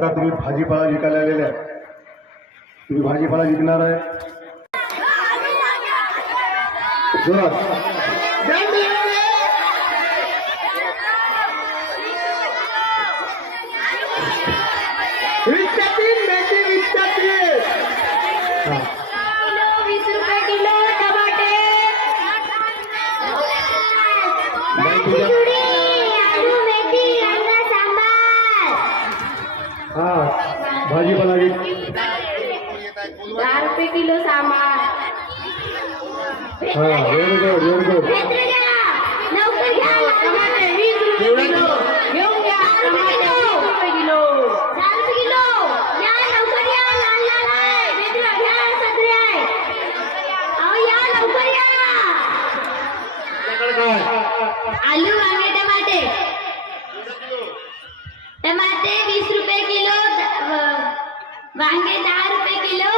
आता तुम्ही भाजीपाला विकायला आलेले आहे, तुम्ही भाजीपाला विकणार आहे जोरात. हा भाजीपाला विक. 10 रुपये किलो सांबार. हा व्हेरी गुड व्हेरी गुड. लवकर घ्या. टमाटे 20 रुपये किलो. घेऊन घ्या. टमाटे 20 रुपये किलो. 10 रुपये किलो. या लवकर या. लाल लाल आहे. वेगळं घ्या. सगळे आहे. अहो या लवकर या. आलू वांगे टमाटे. टमाटे 20 रुपये किलो. वांगे 10 रुपये किलो.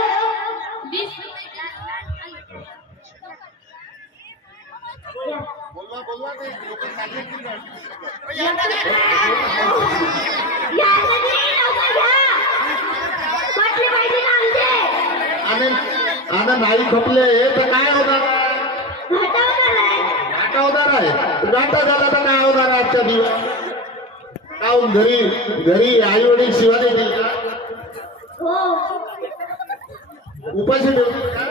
20 आता नाही खपले तर काय होणार? घाटा होणार आहे. घाटा झाला तर काय होणार आजच्या दिवस? काहून घरी आई वडील शिवा देतील का? उपाशी ठेवतील का?